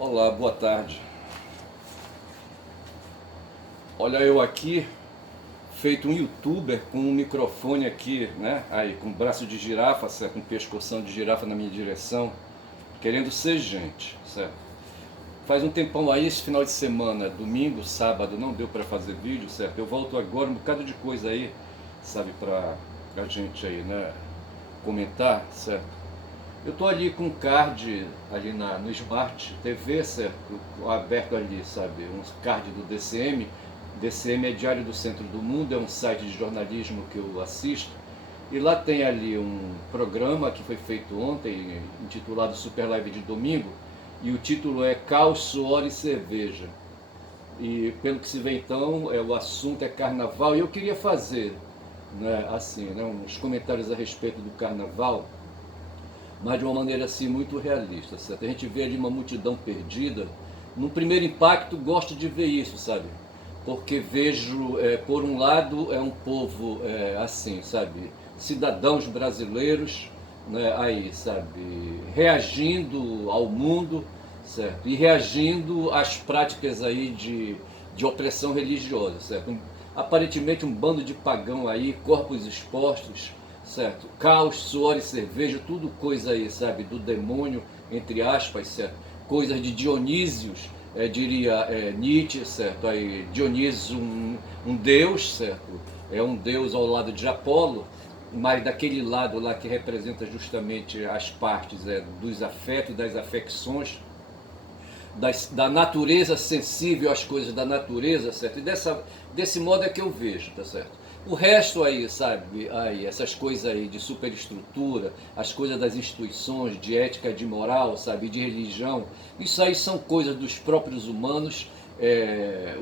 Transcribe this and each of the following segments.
Olá, boa tarde. Olha eu aqui, feito um youtuber com um microfone aqui, né? Aí, com braço de girafa, certo? Um pescoção de girafa na minha direção, querendo ser gente, certo? Faz um tempão aí, esse final de semana, domingo, sábado, não deu para fazer vídeo, certo? Eu volto agora, um bocado de coisa aí, sabe, pra gente aí, né? Comentar, certo? Eu estou ali com um card ali no Smart TV, certo? Aberto ali, sabe? Um card do DCM. DCM é Diário do Centro do Mundo, é um site de jornalismo que eu assisto. E lá tem ali um programa que foi feito ontem, intitulado Super Live de Domingo. E o título é Caos, Suor e Cerveja. E pelo que se vê então, o assunto é carnaval. E eu queria fazer, né, assim, né, uns comentários a respeito do carnaval, mas de uma maneira assim muito realista, certo? A gente vê ali uma multidão perdida. No primeiro impacto, gosto de ver isso, sabe? Porque vejo, por um lado, é um povo assim, sabe? Cidadãos brasileiros, né, aí, sabe? Reagindo ao mundo, certo? E reagindo às práticas aí de opressão religiosa, certo? Aparentemente um bando de pagão aí, corpos expostos, certo? Caos, suor e cerveja, tudo coisa aí, sabe, do demônio, entre aspas, certo? Coisas de Dionísios, diria Nietzsche, certo? Aí, Dionísio, um deus, certo? É um deus ao lado de Apolo, mas daquele lado lá que representa justamente as partes dos afetos e das afecções, da natureza sensível às coisas da natureza, certo? E desse modo é que eu vejo, tá certo? O resto aí, sabe, aí, essas coisas aí de superestrutura, as coisas das instituições, de ética, de moral, sabe, de religião, isso aí são coisas dos próprios humanos,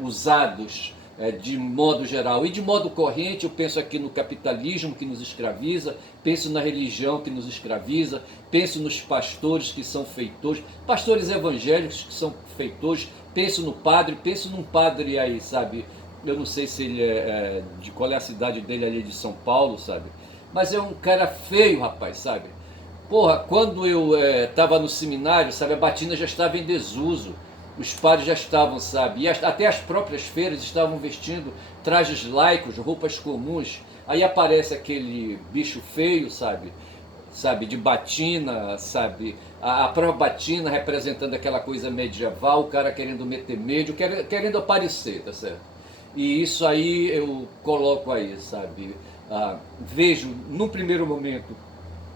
usados de modo geral. E de modo corrente, eu penso aqui no capitalismo que nos escraviza, penso na religião que nos escraviza, penso nos pastores que são feitores, pastores evangélicos que são feitores, penso no padre, penso num padre aí, sabe? Eu não sei se ele de qual é a cidade dele ali de São Paulo, sabe? Mas é um cara feio, rapaz, sabe? Porra, quando eu estava no seminário, sabe, a batina já estava em desuso, os padres já estavam, sabe, e até as próprias feiras estavam vestindo trajes laicos, roupas comuns. Aí aparece aquele bicho feio, sabe, de batina, sabe, a própria batina representando aquela coisa medieval, o cara querendo meter medo, querendo aparecer, tá certo? E isso aí eu coloco aí, sabe, vejo num primeiro momento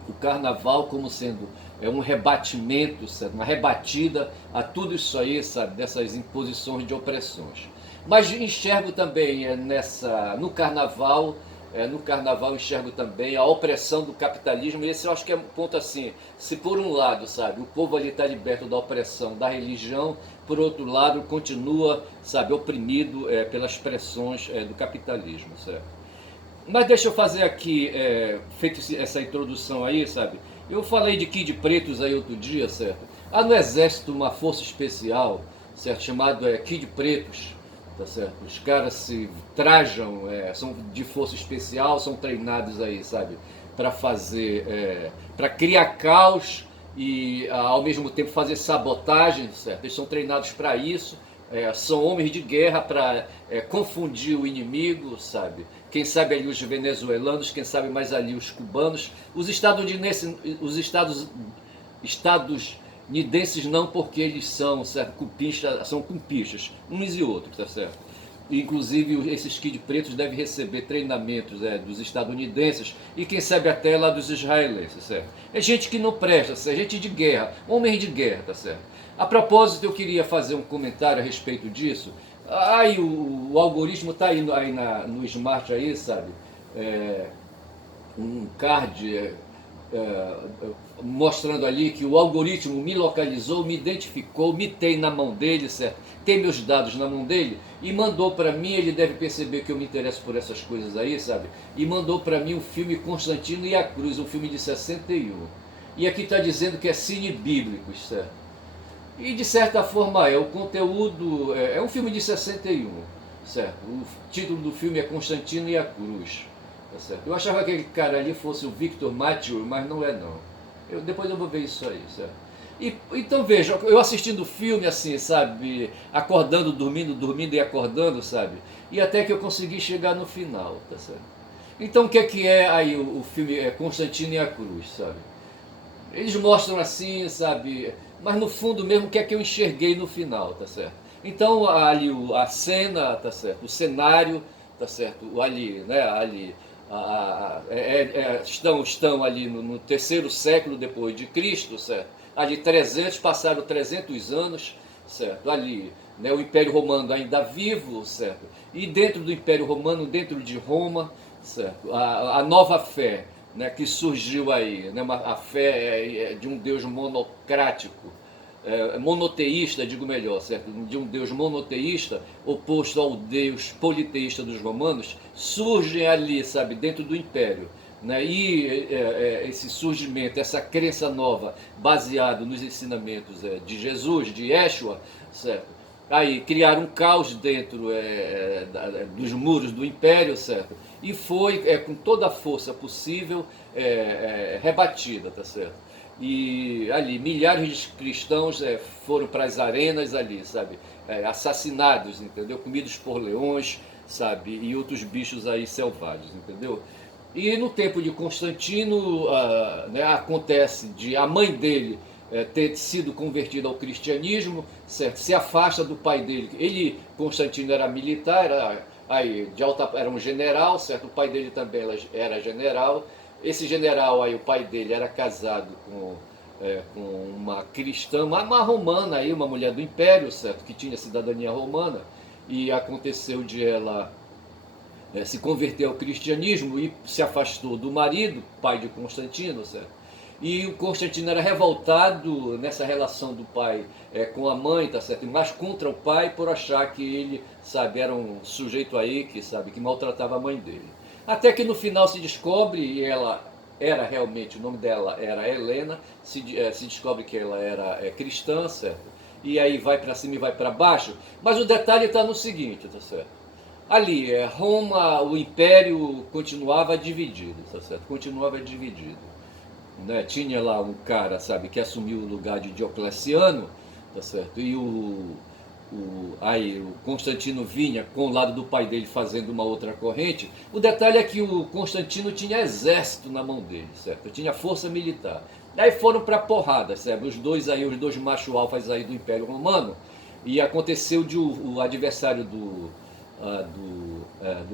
o carnaval como sendo um rebatimento, sabe? Uma rebatida a tudo isso aí, sabe? Dessas imposições de opressões. Mas enxergo também no carnaval enxergo também a opressão do capitalismo, e esse eu acho que é um ponto assim, se por um lado, sabe, o povo ali está liberto da opressão da religião, por outro lado continua, sabe, oprimido pelas pressões do capitalismo, certo? Mas deixa eu fazer aqui, feito essa introdução aí, sabe? Eu falei de Kid Pretos aí outro dia, certo? Há no Exército uma força especial, certo? Chamado Kid Pretos, tá certo? Os caras se trajam, são de força especial, são treinados aí, sabe? Para fazer, para criar caos e ao mesmo tempo fazer sabotagem, certo? Eles são treinados para isso. São homens de guerra para confundir o inimigo, sabe? Quem sabe ali os venezuelanos, quem sabe mais ali os cubanos, os estadunidenses, estadunidenses não, porque eles são, certo? São cumpistas, uns e outros, tá certo? Inclusive esses Kid Pretos devem receber treinamentos dos estadunidenses e quem sabe até lá dos israelenses, certo? É gente que não presta, certo? Gente de guerra, homens de guerra, tá certo? A propósito, eu queria fazer um comentário a respeito disso. Aí o algoritmo está indo aí no Smart aí, sabe? Um card mostrando ali que o algoritmo me localizou, me identificou, me tem na mão dele, certo? Tem meus dados na mão dele e mandou para mim, ele deve perceber que eu me interesso por essas coisas aí, sabe? E mandou para mim o filme Constantino e a Cruz, um filme de 61. E aqui está dizendo que é cine bíblico, certo? E de certa forma o conteúdo é um filme de 61, certo? O título do filme é Constantino e a Cruz, tá certo? Eu achava que aquele cara ali fosse o Victor Mathieu, mas não é não. Depois eu vou ver isso aí, certo? Então veja, eu assistindo o filme assim, sabe, acordando, dormindo, dormindo e acordando, sabe, e até que eu consegui chegar no final, tá certo? Então o que é aí o filme Constantino e a Cruz, sabe? Eles mostram assim, sabe, mas no fundo mesmo o que é que eu enxerguei no final, tá certo? Então ali a cena, tá certo, o cenário, tá certo, ali, né, ali, estão ali no terceiro século depois de Cristo, certo? Ali 300, passaram 300 anos, certo? Ali, né, o Império Romano ainda vivo, certo? E dentro do Império Romano, dentro de Roma, certo? A nova fé, né, que surgiu aí, né, a fé de um Deus monocrático, monoteísta, digo melhor, certo? De um Deus monoteísta, oposto ao Deus politeísta dos romanos, surgem ali, sabe, dentro do Império. Né? E esse surgimento, essa crença nova, baseado nos ensinamentos de Jesus, de Yeshua, certo? Aí criaram um caos dentro dos muros do Império, certo? E foi com toda a força possível rebatida, tá certo? E ali milhares de cristãos foram para as arenas ali, sabe, assassinados, entendeu, comidos por leões, sabe, e outros bichos aí selvagens, entendeu. E no tempo de Constantino, né, acontece de a mãe dele ter sido convertida ao cristianismo, certo, se afasta do pai dele. Ele, Constantino, era militar, era um general, certo, o pai dele também era general. Esse general aí, o pai dele, era casado com uma cristã, uma romana aí, uma mulher do Império, certo, que tinha cidadania romana, e aconteceu de ela se converter ao cristianismo e se afastou do marido, pai de Constantino, certo? E o Constantino era revoltado nessa relação do pai com a mãe, tá certo? Mas contra o pai por achar que ele, sabe, era um sujeito aí que, sabe, que maltratava a mãe dele. Até que no final se descobre, e ela era realmente, o nome dela era Helena, se descobre que ela era cristã, certo? E aí vai para cima e vai para baixo. Mas o detalhe está no seguinte, tá certo? Ali, Roma, o Império continuava dividido, tá certo? Continuava dividido. Né? Tinha lá um cara, sabe, que assumiu o lugar de Diocleciano, tá certo? E o Constantino vinha com o lado do pai dele fazendo uma outra corrente. O detalhe é que o Constantino tinha exército na mão dele, certo? Tinha força militar. Daí foram para porrada, certo? Os dois macho alfas aí do Império Romano. E aconteceu de o adversário do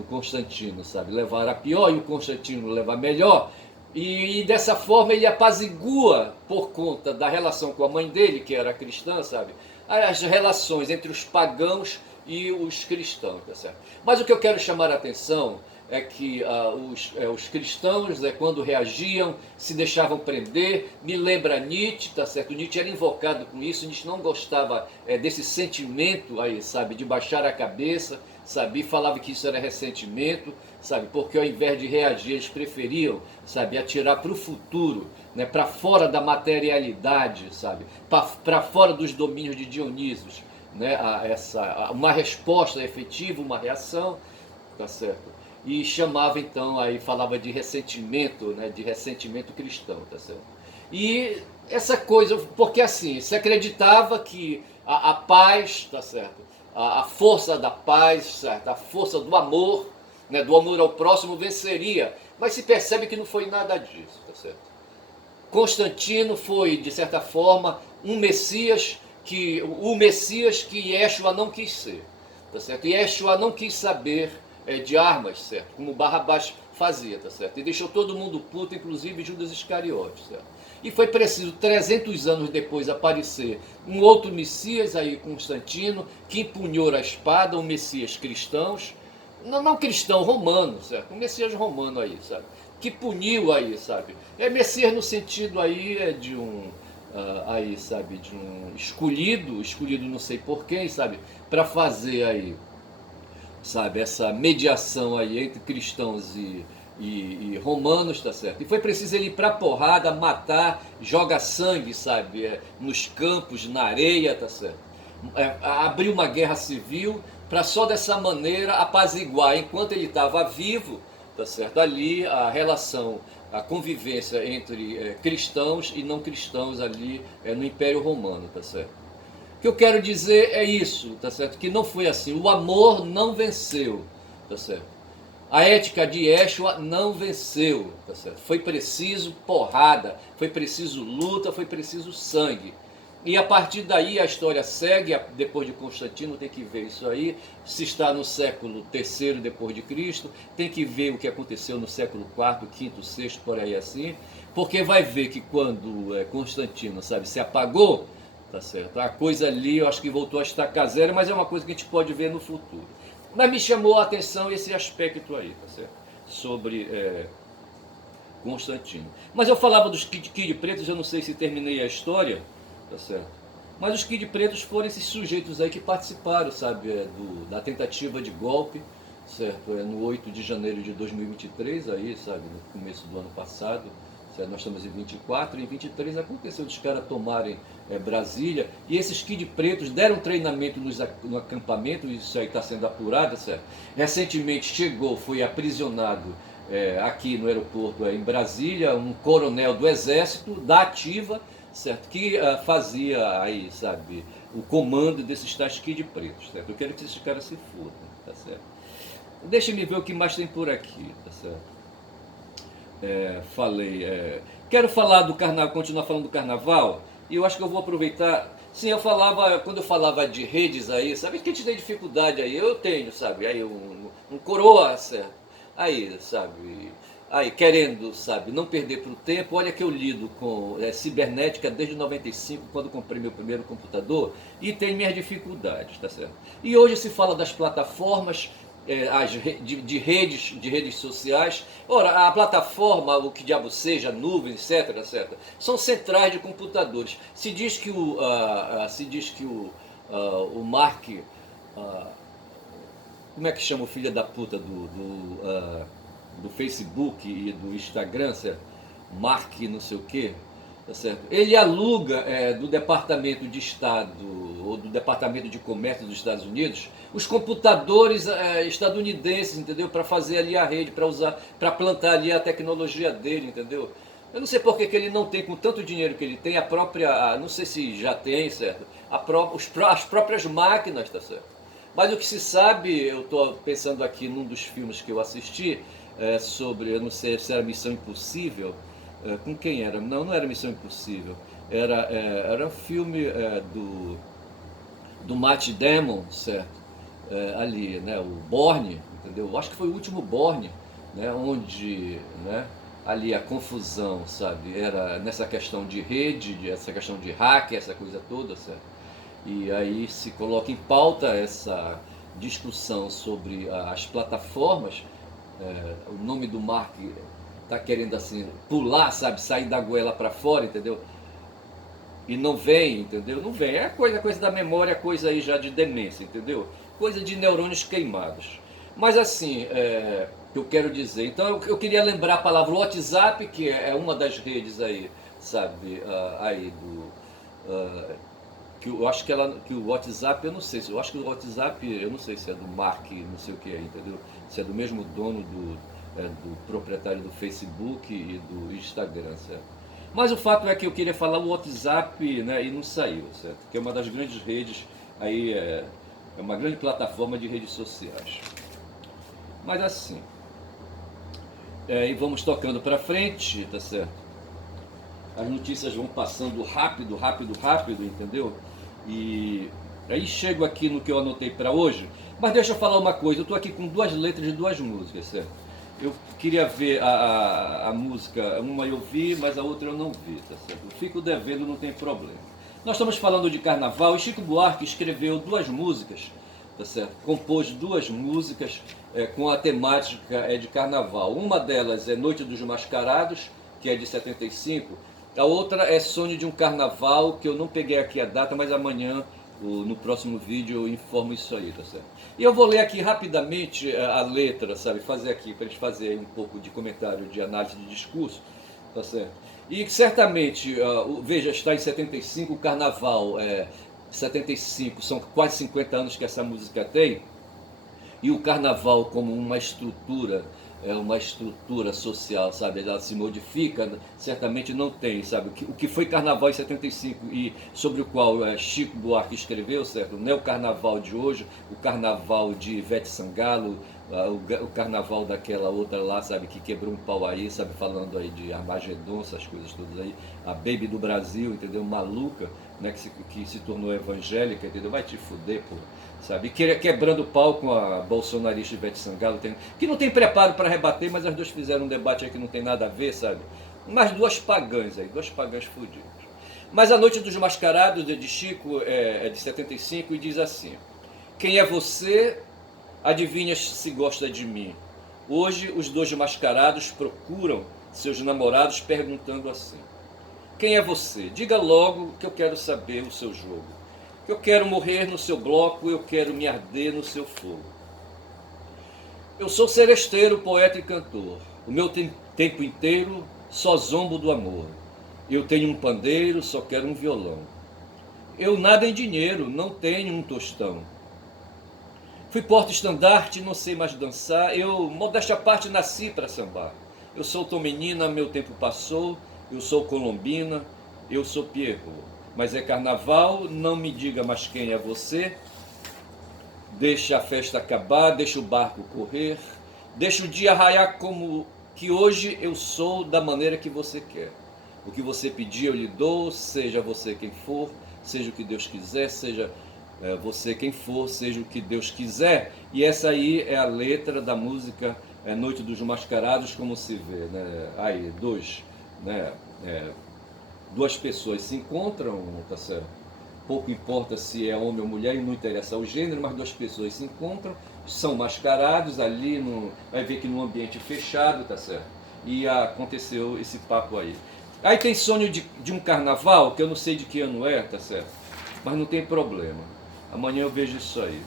Constantino, sabe, levar a pior e o Constantino levar melhor. E dessa forma ele apazigua, por conta da relação com a mãe dele, que era cristã, sabe, as relações entre os pagãos e os cristãos, tá certo? Mas o que eu quero chamar a atenção é que os cristãos, quando reagiam, se deixavam prender. Me lembra Nietzsche, tá certo? Nietzsche era invocado com isso. Nietzsche não gostava desse sentimento aí, sabe, de baixar a cabeça, sabe, e falava que isso era ressentimento, sabe, porque ao invés de reagir, eles preferiam, sabe, atirar para o futuro, né, para fora da materialidade, sabe, para fora dos domínios de Dionísio, né, uma resposta efetiva, uma reação, tá certo? E chamava então, aí falava de ressentimento, né, de ressentimento cristão, tá certo? E essa coisa, porque assim, se acreditava que a paz, tá certo? A força da paz, certo? A força do amor, né, do amor ao próximo venceria, mas se percebe que não foi nada disso, tá certo? Constantino foi, de certa forma, o Messias que Yeshua não quis ser, tá certo? Yeshua não quis saber de armas, certo? Como Barrabás fazia, tá certo? E deixou todo mundo puto, inclusive Judas Iscariotes, certo? E foi preciso 300 anos depois aparecer um outro Messias aí, Constantino, que empunhou a espada, um Messias cristãos, não cristão, romano, certo? Um Messias romano aí, sabe? Que puniu aí, sabe? Messias no sentido aí de um aí, sabe, de um escolhido não sei por quem, sabe, para fazer aí, sabe, essa mediação aí entre cristãos e romanos, tá certo? E foi preciso ele ir pra porrada, matar, joga sangue, sabe, nos campos, na areia, tá certo? Abrir uma guerra civil para só dessa maneira apaziguar, enquanto ele estava vivo, tá certo? Ali a relação a convivência entre cristãos e não cristãos ali no Império Romano, tá certo? O que eu quero dizer é isso, tá certo? Que não foi assim. O amor não venceu, tá certo? A ética de Yeshua não venceu, tá certo? Foi preciso porrada, foi preciso luta, foi preciso sangue. E a partir daí a história segue, depois de Constantino tem que ver isso aí, se está no século III depois de Cristo, tem que ver o que aconteceu no século IV, V, VI, por aí assim, porque vai ver que quando Constantino, sabe, se apagou, tá certo? A coisa ali eu acho que voltou a estacar zero, mas é uma coisa que a gente pode ver no futuro. Mas me chamou a atenção esse aspecto aí, tá certo? Sobre Constantino. Mas eu falava dos Kid Pretos, eu não sei se terminei a história, tá certo? Mas os Kid Pretos foram esses sujeitos aí que participaram, sabe, da tentativa de golpe, certo? No 8 de janeiro de 2023, aí, sabe, no começo do ano passado, certo? Nós estamos em 24, e em 23 aconteceu dos caras tomarem Brasília, e esses Kid Pretos deram treinamento no acampamento, isso aí está sendo apurado, certo? Recentemente chegou, foi aprisionado aqui no aeroporto em Brasília, um coronel do Exército, da Ativa, certo? Que fazia aí, sabe, o comando desses tais Kid Pretos, certo? Eu quero que esses caras se fodam, tá certo? Deixa-me ver o que mais tem por aqui, tá certo? Quero falar do carnaval, continuar falando do carnaval, e eu acho que eu vou aproveitar. Sim, quando eu falava de redes aí, sabe que a gente tem dificuldade aí, eu tenho, sabe, aí um coroa, certo? Aí, sabe, aí querendo, sabe, não perder para o tempo, olha que eu lido com cibernética desde 95, quando comprei meu primeiro computador, e tem minhas dificuldades, tá certo? E hoje se fala das plataformas, de redes sociais. Ora, a plataforma, o que diabo seja, nuvem, etc, etc, são centrais de computadores. Se diz que o Mark, como é que chama o filho da puta do Facebook e do Instagram, certo? Mark não sei o quê, tá certo? Ele aluga do Departamento de Estado ou do Departamento de Comércio dos Estados Unidos os computadores estadunidenses, entendeu? Para fazer ali a rede, para usar, para plantar ali a tecnologia dele, entendeu? Eu não sei por que ele não tem, com tanto dinheiro que ele tem, a própria, não sei se já tem, certo? As próprias máquinas, tá certo? Mas o que se sabe, eu estou pensando aqui num dos filmes que eu assisti, sobre, eu não sei se era Missão Impossível, com quem era? Não, não era Missão Impossível. Era um filme do Matt Damon, certo? Ali, né? O Bourne, entendeu? Eu acho que foi o último Bourne, né? Onde, né? Ali a confusão, sabe? Era nessa questão de rede, essa questão de hack, essa coisa toda, certo? E aí se coloca em pauta essa discussão sobre as plataformas. O nome do Mark tá querendo assim pular, sabe, sair da goela para fora, entendeu? E não vem, entendeu? Não vem. É coisa da memória, coisa aí já de demência, entendeu? Coisa de neurônios queimados. Mas assim, que eu quero dizer, então eu queria lembrar a palavra WhatsApp, que é uma das redes aí, sabe, aí que eu acho que o WhatsApp, eu não sei, eu acho que o WhatsApp, eu não sei se é do Mark, não sei o que é, entendeu? Se é do mesmo dono do proprietário do Facebook e do Instagram, certo? Mas o fato é que eu queria falar o WhatsApp, né, e não saiu, certo? Que é uma das grandes redes, aí é uma grande plataforma de redes sociais. Mas assim, e vamos tocando para frente, tá certo? As notícias vão passando rápido, rápido, rápido, entendeu? E aí chego aqui no que eu anotei para hoje, mas deixa eu falar uma coisa, eu estou aqui com duas letras de duas músicas, certo? Eu queria ver a música, uma eu vi, mas a outra eu não vi, tá certo? Eu fico devendo, não tem problema. Nós estamos falando de carnaval e Chico Buarque escreveu duas músicas, tá certo? Compôs duas músicas com a temática de carnaval. Uma delas é Noite dos Mascarados, que é de 75. A outra é Sonho de um Carnaval, que eu não peguei aqui a data, mas amanhã, no próximo vídeo, eu informo isso aí, tá certo? E eu vou ler aqui rapidamente a letra, sabe? Fazer aqui, para a gente fazer um pouco de comentário, de análise de discurso, tá certo? E certamente, veja, está em 75, o Carnaval, 75, são quase 50 anos que essa música tem, e o Carnaval como uma estrutura uma estrutura social, sabe? Ela se modifica, certamente não tem, sabe? O que foi carnaval em 75 e sobre o qual Chico Buarque escreveu, certo? Não é o carnaval de hoje, o carnaval de Ivete Sangalo, o carnaval daquela outra lá, sabe? Que quebrou um pau aí, sabe? Falando aí de Armagedon, essas coisas todas aí. A Baby do Brasil, entendeu? Maluca, né? Que se tornou evangélica, entendeu? Vai te fuder, pô. Sabe? Quebrando o pau com a bolsonarista Ivete Sangalo, que não tem preparo para rebater, mas as duas fizeram um debate aí que não tem nada a ver, sabe? Mas duas pagãs aí, duas pagãs fodidas. Mas a Noite dos Mascarados, de Chico, é de 75 e diz assim: quem é você? Adivinha se gosta de mim. Hoje os dois mascarados procuram seus namorados perguntando assim: quem é você? Diga logo que eu quero saber o seu jogo. Eu quero morrer no seu bloco, eu quero me arder no seu fogo. Eu sou seresteiro, poeta e cantor. O meu tempo inteiro só zombo do amor. Eu tenho um pandeiro, só quero um violão. Eu nada em dinheiro, não tenho um tostão. Fui porta-estandarte, não sei mais dançar. Eu, modéstia à parte, nasci para sambar. Eu sou tua menina, meu tempo passou. Eu sou colombina, eu sou Pierrot. Mas é carnaval, não me diga mais quem é você. Deixa a festa acabar, deixa o barco correr. Deixa o dia raiar como que hoje eu sou da maneira que você quer. O que você pedir eu lhe dou, seja você quem for, seja o que Deus quiser, seja você quem for, seja o que Deus quiser. E essa aí é a letra da música Noite dos Mascarados, como se vê, né? Aí, né? Duas pessoas se encontram, tá certo? Pouco importa se é homem ou mulher e não interessa o gênero, mas duas pessoas se encontram, são mascarados ali, vai ver que num ambiente fechado, tá certo? E aconteceu esse papo aí. Aí tem sonho de um carnaval, que eu não sei de que ano é, tá certo? Mas não tem problema. Amanhã eu vejo isso aí.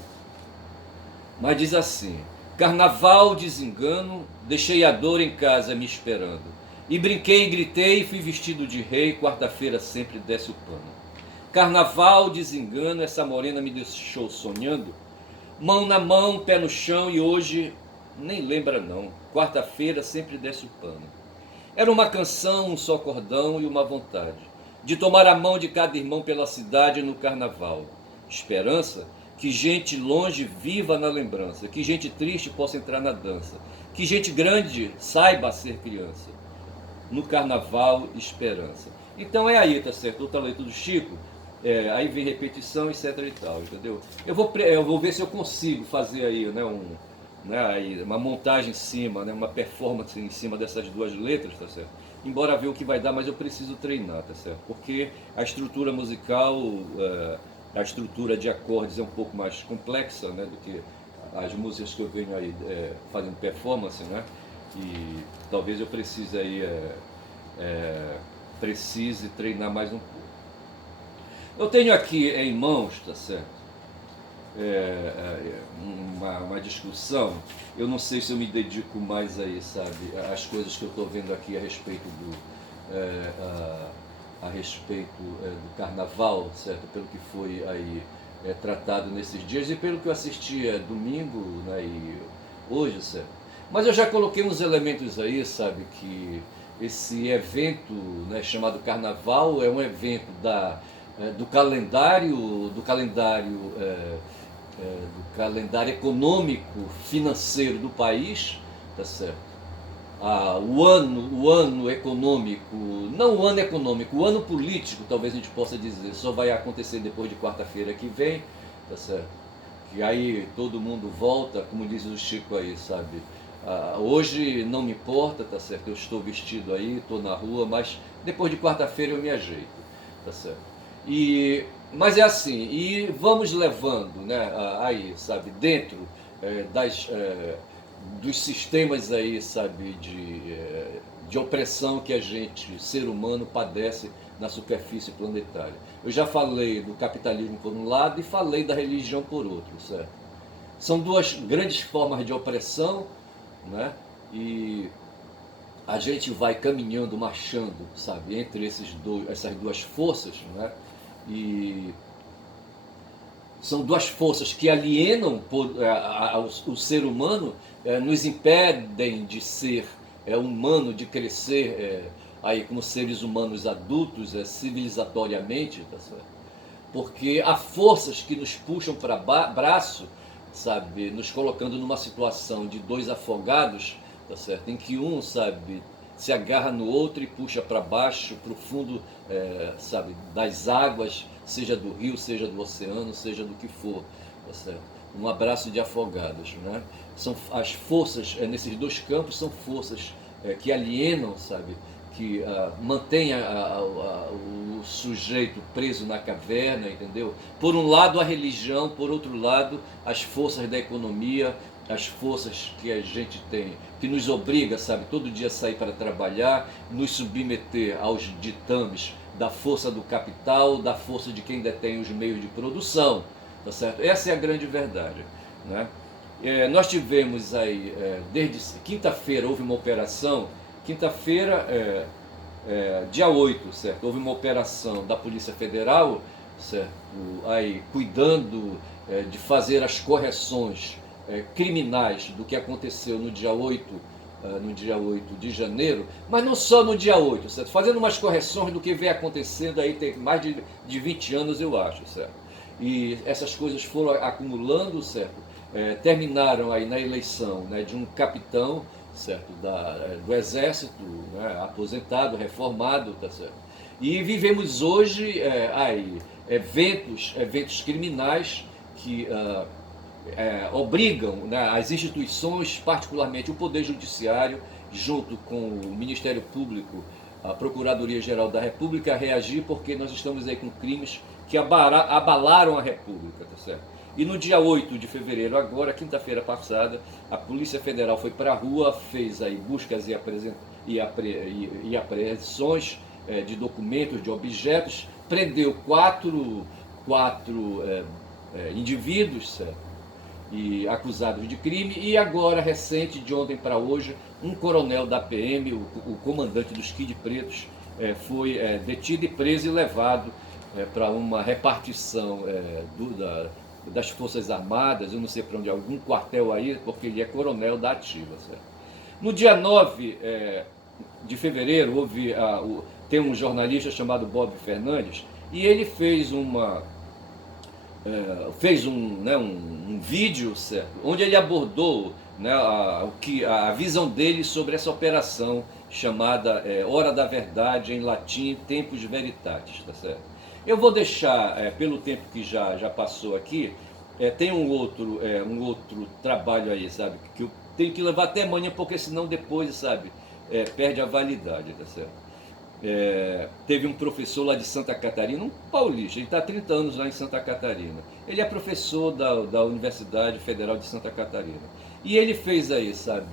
Mas diz assim: carnaval, desengano, deixei a dor em casa me esperando. E brinquei, gritei, fui vestido de rei, quarta-feira sempre desce o pano. Carnaval, desengano, essa morena me deixou sonhando. Mão na mão, pé no chão e hoje nem lembra não. Quarta-feira sempre desce o pano. Era uma canção, um só cordão e uma vontade de tomar a mão de cada irmão pela cidade no carnaval. Esperança que gente longe viva na lembrança, que gente triste possa entrar na dança, que gente grande saiba ser criança. No carnaval, esperança. Então é aí, tá certo? Outra letra do Chico, aí vem repetição, etc e tal, entendeu? Eu vou ver se eu consigo fazer aí, né, aí, uma montagem em cima, né, uma performance em cima dessas duas letras, tá certo? Embora ver o que vai dar, mas eu preciso treinar, tá certo? Porque a estrutura musical, a estrutura de acordes é um pouco mais complexa, né, do que as músicas que eu venho aí fazendo performance, né? E talvez eu precise aí precise treinar mais um pouco. Eu tenho aqui em mãos, tá certo? Uma discussão. Eu não sei se eu me dedico mais aí, sabe, às coisas que eu estou vendo aqui a respeito do carnaval, certo? Pelo que foi aí tratado nesses dias e pelo que eu assisti domingo, né, e hoje, certo? Mas eu já coloquei uns elementos aí, sabe, que esse evento, né, chamado Carnaval é um evento do calendário econômico financeiro do país, tá certo? O ano econômico, não o ano econômico, o ano político, talvez a gente possa dizer, só vai acontecer depois de quarta-feira que vem, tá certo? Que aí todo mundo volta, como diz o Chico aí, sabe? Hoje não me importa, tá certo? Eu estou vestido aí, estou na rua, mas depois de quarta-feira eu me ajeito, tá certo? Mas é assim, e vamos levando, né, aí, sabe, dentro dos sistemas aí, sabe, de opressão que a gente, ser humano, padece na superfície planetária. Eu já falei do capitalismo por um lado e falei da religião por outro, certo? São duas grandes formas de opressão, né? E a gente vai caminhando, marchando, sabe, entre essas duas forças, né? E são duas forças que alienam o ser humano, nos impedem de ser humano, de crescer aí como seres humanos adultos, civilizatoriamente, tá certo? Porque há forças que nos puxam para braço, sabe, nos colocando numa situação de dois afogados, tá certo? Em que um, sabe, se agarra no outro e puxa para baixo, para o fundo, sabe, das águas, seja do rio, seja do oceano, seja do que for, tá certo? Um abraço de afogados, né? São as forças nesses dois campos, são forças que alienam, sabe, que mantém o sujeito preso na caverna, entendeu? Por um lado a religião, por outro lado as forças da economia, as forças que a gente tem, que nos obriga, sabe, todo dia a sair para trabalhar, nos submeter aos ditames da força do capital, da força de quem detém os meios de produção, tá certo? Essa é a grande verdade, né? Nós tivemos aí, desde quinta-feira houve uma operação, quinta-feira, dia 8, certo? Houve uma operação da Polícia Federal, certo? Aí, cuidando de fazer as correções criminais do que aconteceu no dia 8, no dia 8 de janeiro, mas não só no dia 8, certo? Fazendo umas correções do que vem acontecendo aí tem mais de 20 anos, eu acho, certo? E essas coisas foram acumulando, certo? Terminaram aí na eleição, né, de um capitão, certo? Do exército, né, aposentado, reformado, tá certo? E vivemos hoje aí, eventos criminais que obrigam, né, as instituições, particularmente o Poder Judiciário, junto com o Ministério Público, a Procuradoria-Geral da República, a reagir, porque nós estamos aí com crimes que abalaram a República, tá certo? E no dia 8 de fevereiro, agora, quinta-feira passada, a Polícia Federal foi para a rua, fez aí buscas e apreensões de documentos, de objetos, prendeu quatro indivíduos, certo? E acusados de crime, e agora, recente, de ontem para hoje, um coronel da PM, o comandante dos Kid Pretos, foi detido e preso e levado para uma repartição das Forças Armadas, eu não sei para onde, algum quartel aí, porque ele é coronel da ativa, certo? No dia 9 de fevereiro, tem um jornalista chamado Bob Fernandes, e ele fez um vídeo, certo, onde ele abordou, né, a visão dele sobre essa operação chamada Hora da Verdade, em latim, Tempus Veritatis, tá certo? Eu vou deixar, pelo tempo que já passou aqui, tem um outro trabalho aí, sabe, que eu tenho que levar até amanhã, porque senão depois, sabe, perde a validade, tá certo? Teve um professor lá de Santa Catarina, um paulista, ele está há 30 anos lá em Santa Catarina. Ele é professor da Universidade Federal de Santa Catarina. E ele fez aí, sabe,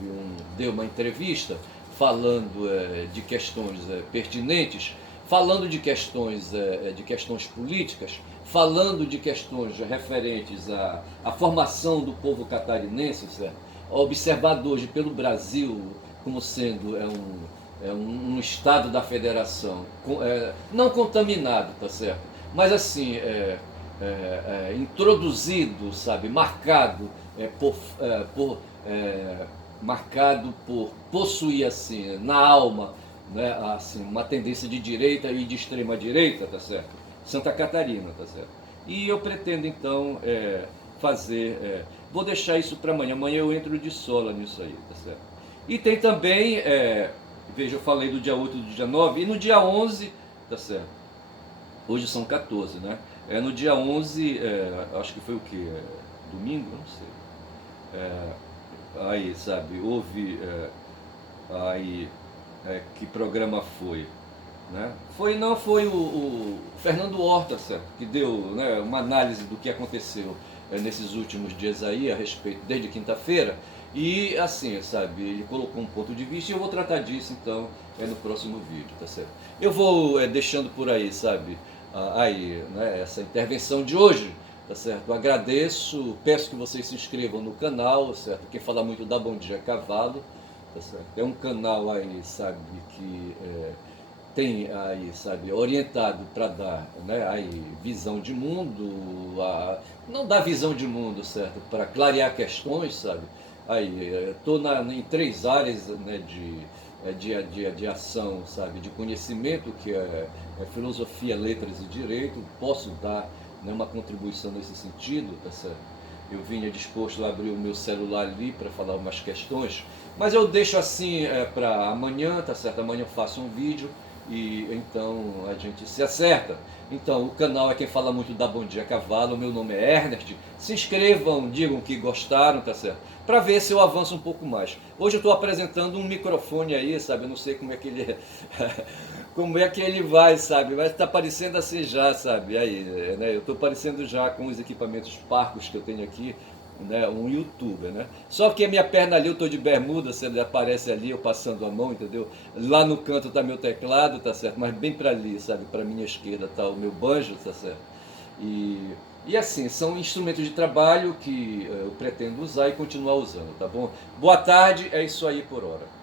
deu uma entrevista falando de questões pertinentes, falando de questões políticas, falando de questões referentes à formação do povo catarinense, certo? Observado hoje pelo Brasil como sendo um estado da federação, não contaminado, tá certo? Mas assim, introduzido, sabe, marcado por possuir assim na alma, né, assim, uma tendência de direita e de extrema direita, tá certo? Santa Catarina, tá certo? E eu pretendo então fazer, vou deixar isso para amanhã. Amanhã eu entro de sola nisso aí, tá certo? E tem também, veja, eu falei do dia 8 e do dia 9, e no dia 11, tá certo? Hoje são 14, né? No dia 11, acho que foi o quê? Domingo? Não sei. Aí, sabe, houve aí, que programa foi? Né? Foi o Fernando Horta, certo? Que deu, né, uma análise do que aconteceu nesses últimos dias aí, a respeito, desde quinta-feira, e assim, sabe, ele colocou um ponto de vista, e eu vou tratar disso então no próximo vídeo, tá certo? Eu vou deixando por aí, sabe, aí, né, essa intervenção de hoje, tá certo? Eu agradeço, peço que vocês se inscrevam no canal, certo? Quem fala muito dá Bom Dia Cavalo, tá certo? É um canal aí, sabe, que tem aí, sabe, orientado para dar, né, aí visão de mundo, não dá visão de mundo, certo, para clarear questões, sabe. Aí estou em três áreas, né, de ação, sabe, de conhecimento, que é filosofia, letras e direito. Posso dar, né, uma contribuição nesse sentido, tá certo? Eu vinha disposto a abrir o meu celular ali para falar umas questões, mas eu deixo assim para amanhã, tá certo? Amanhã eu faço um vídeo e então a gente se acerta. Então, o canal é quem fala muito da Bom Dia Cavalo, meu nome é Ernest. Se inscrevam, digam que gostaram, tá certo? Para ver se eu avanço um pouco mais. Hoje eu estou apresentando um microfone aí, sabe? Eu não sei como é que ele como é que ele vai, sabe? Mas está parecendo assim já, sabe? Aí, né? Eu estou parecendo já com os equipamentos parcos que eu tenho aqui, né, um youtuber, né? Só que a minha perna ali, eu tô de bermuda, você aparece ali, eu passando a mão, entendeu? Lá no canto tá meu teclado, tá certo? Mas bem para ali, sabe? Para minha esquerda tá o meu banjo, tá certo? E, e assim, são instrumentos de trabalho que eu pretendo usar e continuar usando, tá bom? Boa tarde, é isso aí por hora.